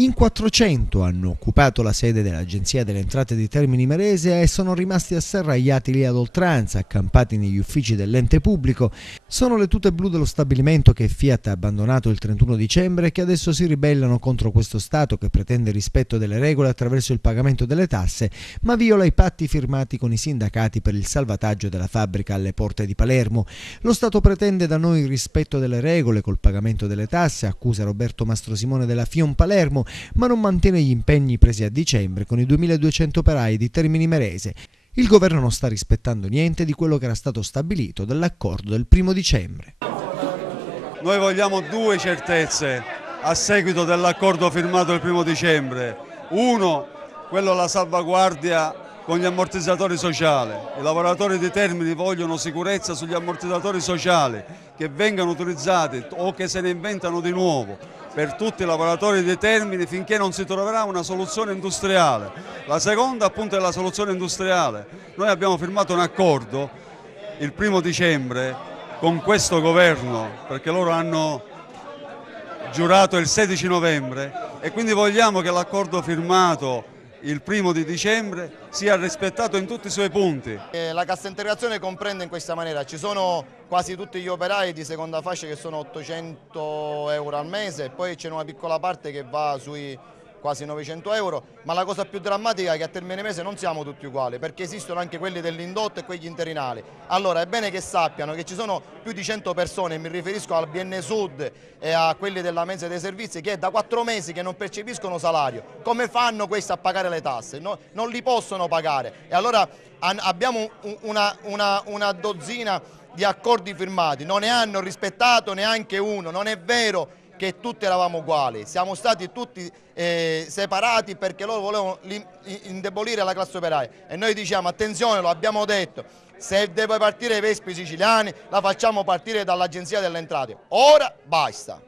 In 400 hanno occupato la sede dell'Agenzia delle Entrate di Termini Imerese e sono rimasti asserragliati lì ad oltranza, accampati negli uffici dell'ente pubblico. Sono le tute blu dello stabilimento che Fiat ha abbandonato il 31 dicembre e che adesso si ribellano contro questo Stato che pretende il rispetto delle regole attraverso il pagamento delle tasse, ma viola i patti firmati con i sindacati per il salvataggio della fabbrica alle porte di Palermo. Lo Stato pretende da noi il rispetto delle regole col pagamento delle tasse, accusa Roberto Mastrosimone della FIOM Palermo, ma non mantiene gli impegni presi a dicembre con i 2200 operai di Termini Imerese. Il governo non sta rispettando niente di quello che era stato stabilito dall'accordo del 1° dicembre. Noi vogliamo due certezze a seguito dell'accordo firmato il 1° dicembre. Uno, quello la salvaguardia con gli ammortizzatori sociali. I lavoratori di Termini vogliono sicurezza sugli ammortizzatori sociali che vengano utilizzati o che se ne inventano di nuovo per tutti i lavoratori di Termini finché non si troverà una soluzione industriale. La seconda appunto è la soluzione industriale. Noi abbiamo firmato un accordo il 1° dicembre con questo governo perché loro hanno giurato il 16 novembre e quindi vogliamo che l'accordo firmato il 1° di dicembre sia rispettato in tutti i suoi punti. La cassa integrazione comprende in questa maniera, ci sono quasi tutti gli operai di seconda fascia che sono 800 euro al mese e poi c'è una piccola parte che va sui quasi 900 euro, ma la cosa più drammatica è che a termine mese non siamo tutti uguali perché esistono anche quelli dell'indotto e quegli interinali. Allora è bene che sappiano che ci sono più di 100 persone, mi riferisco al BN Sud e a quelli della mensa dei servizi che da 4 mesi che non percepiscono salario. Come fanno questi a pagare le tasse? No, non li possono pagare e allora abbiamo una dozzina di accordi firmati, non ne hanno rispettato neanche uno, non è vero che tutti eravamo uguali, siamo stati tutti separati perché loro volevano indebolire la classe operaia e noi diciamo attenzione, lo abbiamo detto, se deve partire i Vespi siciliani la facciamo partire dall'Agenzia delle Entrate, ora basta.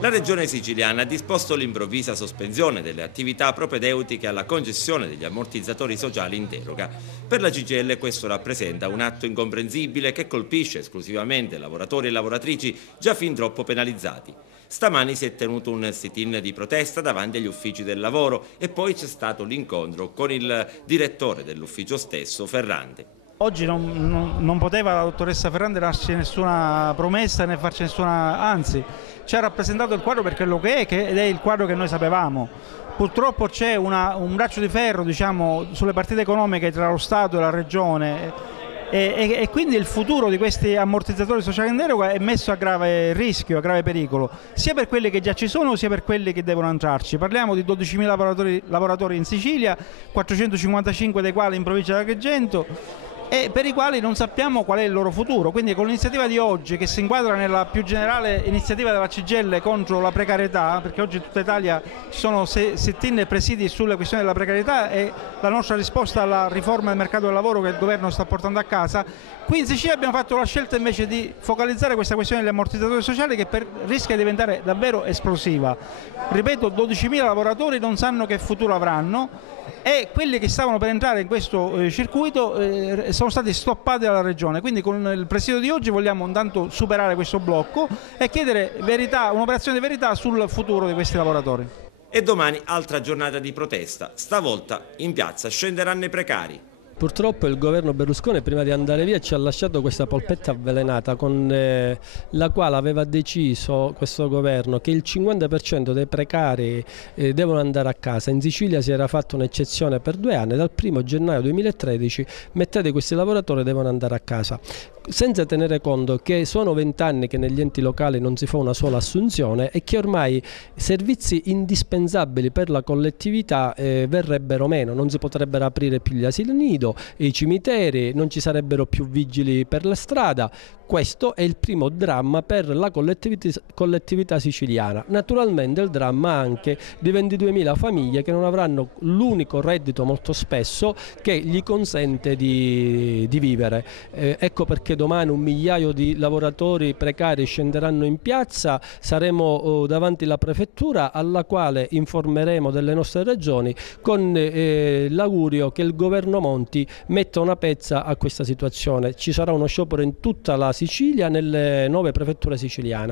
La Regione siciliana ha disposto l'improvvisa sospensione delle attività propedeutiche alla concessione degli ammortizzatori sociali in deroga. Per la CGIL questo rappresenta un atto incomprensibile che colpisce esclusivamente lavoratori e lavoratrici già fin troppo penalizzati. Stamani si è tenuto un sit-in di protesta davanti agli uffici del lavoro e poi c'è stato l'incontro con il direttore dell'ufficio stesso, Ferrante. Oggi non poteva la dottoressa Ferrante darci nessuna promessa né farci nessuna, anzi ci ha rappresentato il quadro per quello che è ed è il quadro che noi sapevamo. Purtroppo c'è un braccio di ferro, diciamo, sulle partite economiche tra lo Stato e la Regione e quindi il futuro di questi ammortizzatori sociali in deroga è messo a grave rischio, a grave pericolo, sia per quelli che già ci sono sia per quelli che devono entrarci. Parliamo di 12.000 lavoratori in Sicilia, 455 dei quali in provincia di Agrigento, e per i quali non sappiamo qual è il loro futuro. Quindi con l'iniziativa di oggi, che si inquadra nella più generale iniziativa della CGIL contro la precarietà, perché oggi in tutta Italia ci sono sit-in e presidi sulle questioni della precarietà e la nostra risposta alla riforma del mercato del lavoro che il governo sta portando a casa, qui in Sicilia abbiamo fatto la scelta invece di focalizzare questa questione degli ammortizzatori sociali che rischia di diventare davvero esplosiva. Ripeto, 12.000 lavoratori non sanno che futuro avranno e quelli che stavano per entrare in questo circuito sono stati stoppati dalla Regione. Quindi con il presidio di oggi vogliamo intanto superare questo blocco e chiedere un'operazione di verità sul futuro di questi lavoratori. E domani altra giornata di protesta, stavolta in piazza scenderanno i precari. Purtroppo il governo Berlusconi prima di andare via ci ha lasciato questa polpetta avvelenata con la quale aveva deciso questo governo che il 50% dei precari devono andare a casa. In Sicilia si era fatta un'eccezione per 2 anni, dal 1° gennaio 2013 metà di questi lavoratori devono andare a casa, senza tenere conto che sono 20 anni che negli enti locali non si fa una sola assunzione e che ormai servizi indispensabili per la collettività verrebbero meno, non si potrebbero aprire più gli asili nido, i cimiteri, non ci sarebbero più vigili per la strada. Questo è il primo dramma per la collettività siciliana. Naturalmente il dramma anche di 22.000 famiglie che non avranno l'unico reddito molto spesso che gli consente di vivere. Ecco perché domani 1 migliaio di lavoratori precari scenderanno in piazza, saremo davanti alla prefettura alla quale informeremo delle nostre ragioni con l'augurio che il governo Monti metta una pezza a questa situazione. Ci sarà uno sciopero in tutta la Sicilia, nelle 9 prefetture siciliane.